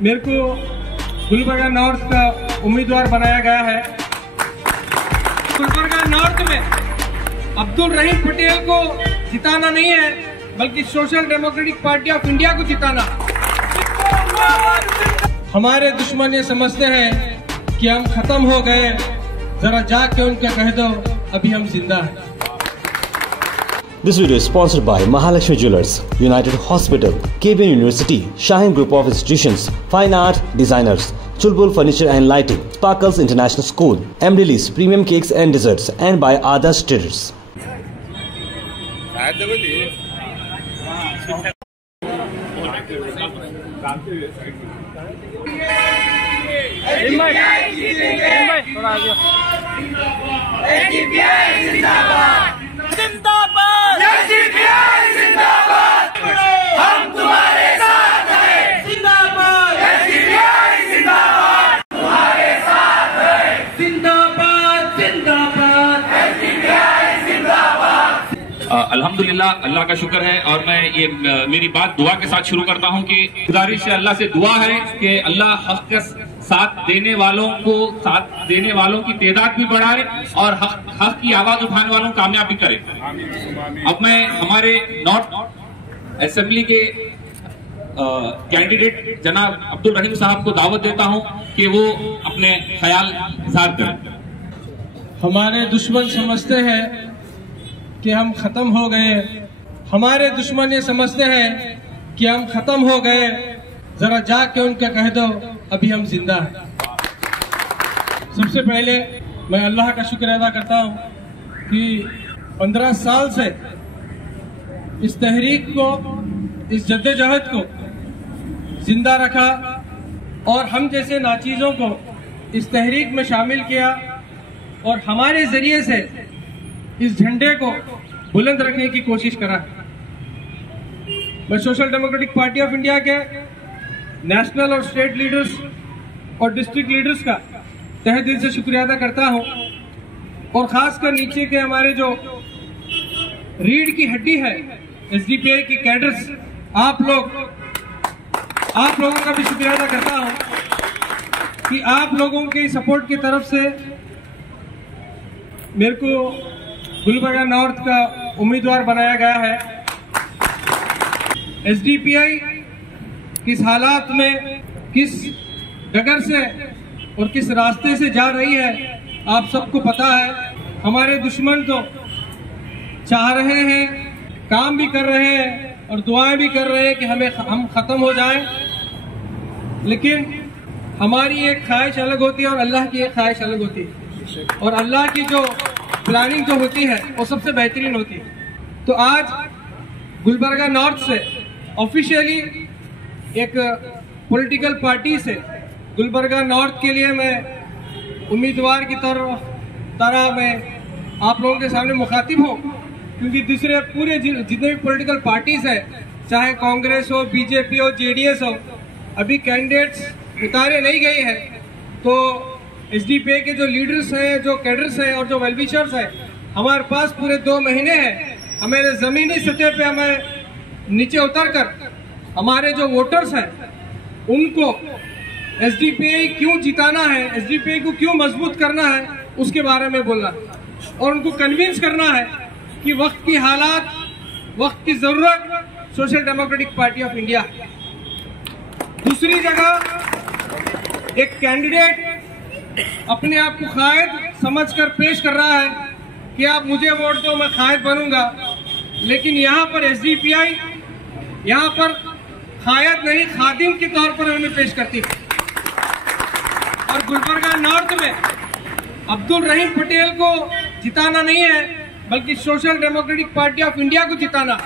मेरे को गुलबर्गा नॉर्थ का उम्मीदवार बनाया गया है। गुलबर्गा नॉर्थ में अब्दुल रहीम पटेल को जिताना नहीं है, बल्कि social democratic party of India को जिताना। हमारे दुश्मन ये समझते हैं कि हम खत्म हो गए, जरा जाके उनका कह दो अभी हम जिंदा हैं। This video is sponsored by Mahalakshmi Jewelers, United Hospital, KBN University, Shaheen Group of Institutions, Fine Art Designers, Chulbul Furniture and Lighting, Sparkles International School, Emrys Premium Cakes and Desserts, and by Adarsh Traders. जिंदाबाद SDPI जिंदाबाद, हम तुम्हारे साथ हैं। जिंदाबाद SDPI जिंदाबाद, तुम्हारे साथ हैं। जिंदाबाद जिंदाबाद एसडीपीआई जिंदाबाद। अल्हम्दुलिल्लाह, अल्लाह का शुक्र है। और मैं ये मेरी बात दुआ के साथ शुरू करता हूँ कि गुजारिश है, अल्लाह से दुआ है कि अल्लाह हक के साथ देने वालों की तादाद भी बढ़ाए और हक की आवाज उठाने वालों को कामयाब भी करे। अब मैं हमारे नॉर्थ असेंबली के कैंडिडेट जनाब अब्दुल रहीम साहब को दावत देता हूं कि वो अपने ख्याल इज़हार करें। हमारे दुश्मन समझते हैं कि हम खत्म हो गए, हमारे दुश्मन ये समझते हैं कि हम खत्म हो गए, जरा जाके उनका कह दो अभी हम जिंदा हैं। सबसे पहले मैं अल्लाह का शुक्र अदा करता हूँ कि 15 साल से इस तहरीक को, इस जद्दोजहद को जिंदा रखा और हम जैसे नाचीजों को इस तहरीक में शामिल किया और हमारे जरिए से इस झंडे को बुलंद रखने की कोशिश करा। मैं social democratic party of India के नेशनल और स्टेट लीडर्स और डिस्ट्रिक्ट लीडर्स का तहे दिल से शुक्रिया अदा करता हूं और खासकर नीचे के हमारे जो रीढ़ की हड्डी है एसडीपीआई की कैडर्स, आप लोगों का भी शुक्रिया अदा करता हूं कि आप लोगों के सपोर्ट की तरफ से मेरे को गुलबर्गा नॉर्थ का उम्मीदवार बनाया गया है। एसडीपीआई किस हालात में, किस डगर से और किस रास्ते से जा रही है आप सबको पता है। हमारे दुश्मन तो चाह रहे हैं, काम भी कर रहे हैं और दुआएं भी कर रहे हैं कि हम खत्म हो जाएं, लेकिन हमारी एक ख्वाहिश अलग होती है और अल्लाह की एक ख्वाहिश अलग होती है और अल्लाह की जो प्लानिंग जो होती है वो सबसे बेहतरीन होती है। तो आज गुलबर्गा नॉर्थ से ऑफिशियली एक पॉलिटिकल पार्टी से गुलबर्गा नॉर्थ के लिए मैं उम्मीदवार की तरह मैं आप लोगों के सामने मुखातिब हूँ, क्योंकि दूसरे पूरे जितने भी पॉलिटिकल पार्टीज है, चाहे कांग्रेस हो, बीजेपी हो, जेडीएस हो, अभी कैंडिडेट्स उतारे नहीं गए हैं। तो एसडीपीआई के जो लीडर्स हैं, जो कैडर्स हैं और जो वेलविशर्स हैं, हमारे पास पूरे 2 महीने हैं। हमारे जमीनी सतह पे हमें नीचे उतर कर हमारे जो वोटर्स हैं उनको एसडीपीआई क्यों जिताना है, एसडीपीआई को क्यों मजबूत करना है, उसके बारे में बोलना और उनको कन्विंस करना है कि वक्त की हालात, वक्त की जरूरत social democratic party of India. दूसरी जगह एक कैंडिडेट अपने आप को कायद समझकर पेश कर रहा है कि आप मुझे वोट दो, मैं कायद बनूंगा, लेकिन यहाँ पर एसडीपीआई यहाँ पर कायद नहीं, खादिम के तौर पर हमें पेश करती है। और गुलबर्गा नॉर्थ में अब्दुल रहीम पटेल को जिताना नहीं है, बल्कि social democratic party of India को जिताना।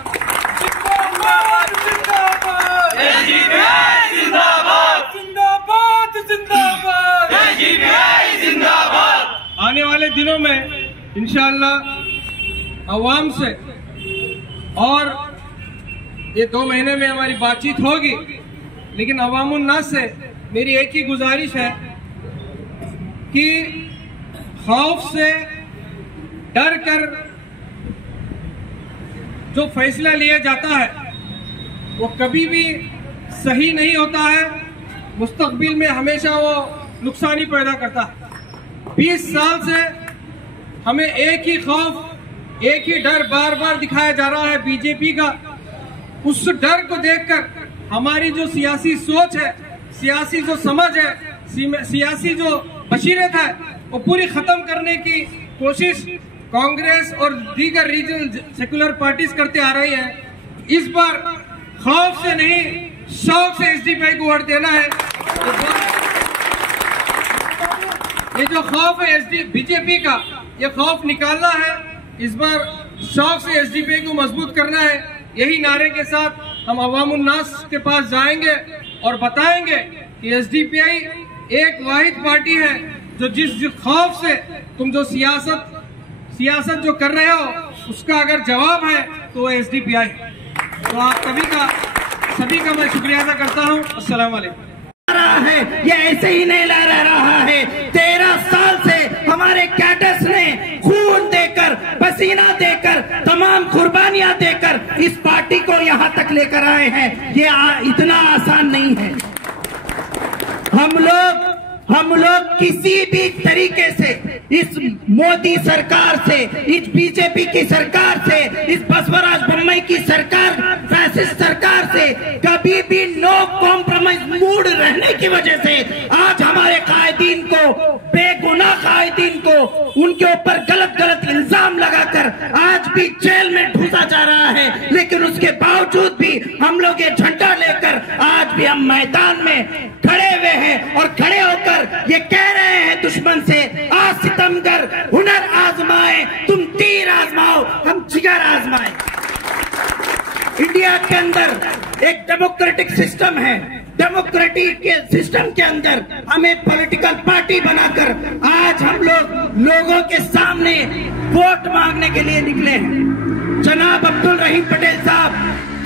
जिंदाबाद जिंदाबाद एसडीपीआई जिंदाबाद, जिंदाबाद जिंदाबाद एसडीपीआई जिंदाबाद। आने वाले दिनों में इंशाअल्लाह अवाम से और ये 2 महीने में हमारी बातचीत होगी, लेकिन अवामुन्नास से मेरी एक ही गुजारिश है कि खौफ से डर कर जो फैसला लिया जाता है वो कभी भी सही नहीं होता है मुस्तकबिल में हमेशा वो नुकसानी पैदा करता है। 20 साल से हमें एक ही खौफ, एक ही डर बार बार दिखाया जा रहा है बीजेपी का। उस डर को देखकर हमारी जो सियासी सोच है, सियासी जो समझ है, सियासी जो बशीरत है, वो पूरी खत्म करने की कोशिश कांग्रेस और दीगर रीजनल सेकुलर पार्टीज करते आ रही है। इस बार खौफ से नहीं, शौक से एसडीपीआई को वोट देना है। ये जो खौफ है बीजेपी का, ये खौफ निकालना है। इस बार शौक से एसडीपीआई को मजबूत करना है। यही नारे के साथ हम अवामुन्नास के पास जाएंगे और बताएंगे कि एसडीपीआई एक वाहिद पार्टी है जो जिस खौफ से तुम जो सियासत जो कर रहे हो, उसका अगर जवाब है तो वो एसडीपीआई है। तो आप सभी का मैं शुक्रिया अदा करता हूँ। अस्सलाम वालेकुम। है ये ऐसे ही नहीं लहरा रहा है। 13 साल से हमारे कैडेट्स ने खून देकर, पसीना देकर, तमाम कुर्बानियां देकर इस पार्टी को यहां तक लेकर आए हैं। ये इतना आसान नहीं है। हम लोग किसी भी तरीके से इस मोदी सरकार से, इस बीजेपी की सरकार से, इस बसवराज बोम्मई की सरकार, फैसिस्ट सरकार से कभी भी नो कॉम्प्रोमाइज मूड रहने की वजह से आज हमारे कायदीन को, बेगुनाह कायदीन को उनके ऊपर गलत इल्जाम लगाकर आज भी जेल में ठूसा जा रहा है। लेकिन उसके बावजूद भी हम लोग ये झंडा लेकर आज भी हम मैदान में खड़े हुए हैं और खड़े होकर ये कह रहे हैं दुश्मन से, आज सितमगर हुनर आजमाए, तुम तीर आजमाओ, हम जिगर आजमाए। इंडिया के अंदर एक डेमोक्रेटिक सिस्टम है। डेमोक्रेटिक के सिस्टम के अंदर हमें पॉलिटिकल पार्टी बनाकर आज हम लोगों के सामने वोट मांगने के लिए निकले हैं। जनाब अब्दुल रहीम पटेल साहब,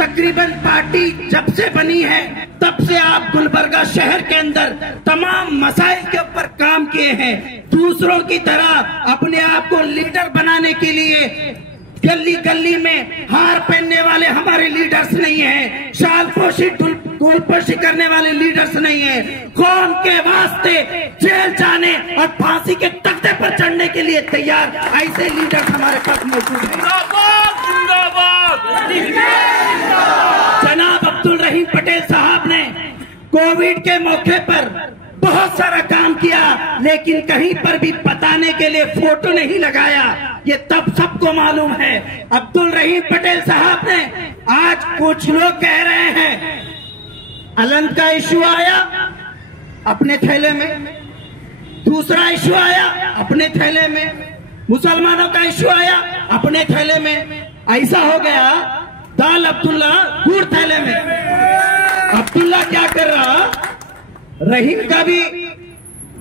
तकरीबन पार्टी जब से बनी है तब से आप गुलबर्गा शहर के अंदर तमाम मसाइल के ऊपर काम किए हैं। दूसरों की तरह अपने आप को लीडर बनाने के लिए गली गली में हार पहनने वाले हमारे लीडर्स नहीं हैं, शाल पोशी गोलपोशी करने वाले लीडर्स नहीं हैं। कौम के वास्ते जेल जाने और फांसी के तख्ते पर चढ़ने के लिए तैयार ऐसे लीडर्स हमारे पास मौजूद हैं। जनाब अब्दुल रहीम पटेल साहब ने कोविड के मौके पर बहुत सारा काम किया, लेकिन कहीं पर भी बताने के लिए फोटो नहीं लगाया। ये तब सबको मालूम है। अब्दुल रहीम पटेल साहब ने, आज कुछ लोग कह रहे हैं अलंत का इशू आया अपने थैले में, दूसरा इशू आया अपने थैले में, मुसलमानों का इशू आया अपने थैले में। ऐसा हो गया दाल अब्दुल्ला गुड़ थैले में। अब्दुल्ला क्या कर रहा, रहीम का भी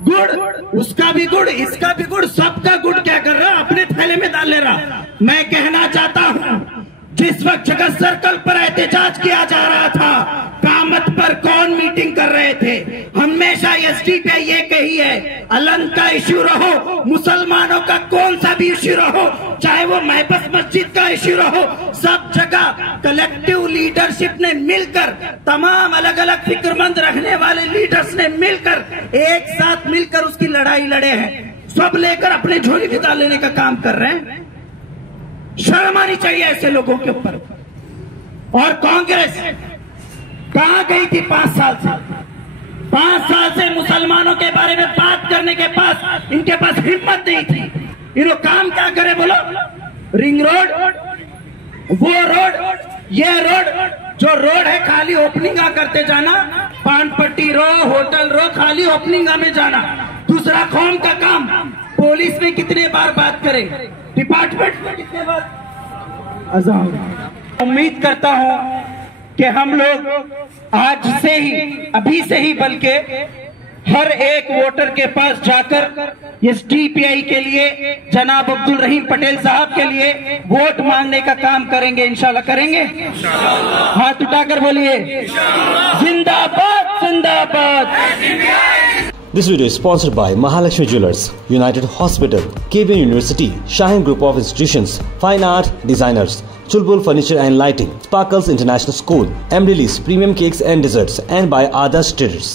गुड़, उसका भी गुड़, इसका भी गुड़, सबका गुड़ क्या कर रहा, अपने थैले में डाल ले रहा। मैं कहना चाहता हूं, जिस वक्त जगत सर्कल पर एहतजाज किया जा रहा था, कामत पर कौन मीटिंग कर रहे थे? हमेशा एसडीपीआई ये कही है, अलंत का इश्यू रहो, मुसलमानों का कौन सा भी इश्यू रहो, चाहे वो महबस मस्जिद का इश्यू रहो, सब जगह कलेक्टिव लीडरशिप ने मिलकर, तमाम अलग अलग फिक्रमंद रखने वाले लीडर्स ने मिलकर, एक साथ मिलकर उसकी लड़ाई लड़े हैं। सब लेकर अपने झोली में डाल लेने का काम कर रहे हैं। शर्म आनी चाहिए ऐसे लोगों के ऊपर। और कांग्रेस कहां गई थी 5 साल से? 5 साल से मुसलमानों के बारे में बात करने के पास इनके पास हिम्मत नहीं थी। इन्हों काम क्या करे बोलो? रिंग रोड, वो रोड, ये रोड, जो रोड है खाली ओपनिंग करते जाना, पान पट्टी रो, होटल रो, खाली ओपनिंग में जाना। दूसरा कौम का काम, पुलिस में कितने बार बात करें, डिपार्टमेंट में कितने बार अज़ाम। उम्मीद करता हूं कि हम लोग आज से ही, अभी से ही, बल्कि हर एक वोटर के पास जाकर एसडीपीआई के लिए, जनाब अब्दुल रहीम पटेल साहब के लिए वोट मांगने का काम करेंगे। इंशाल्लाह करेंगे। हाथ उठाकर बोलिए जिंदाबाद जिंदाबाद। This video is sponsored by Mahalakshmi Jewelers, United Hospital, KBN University, Shaheen Group of Institutions, Fine Art Designers, Chulbul Furniture and Lighting, Sparkles International School, Emrilis Premium Cakes and Desserts, and by Adarsh Traders.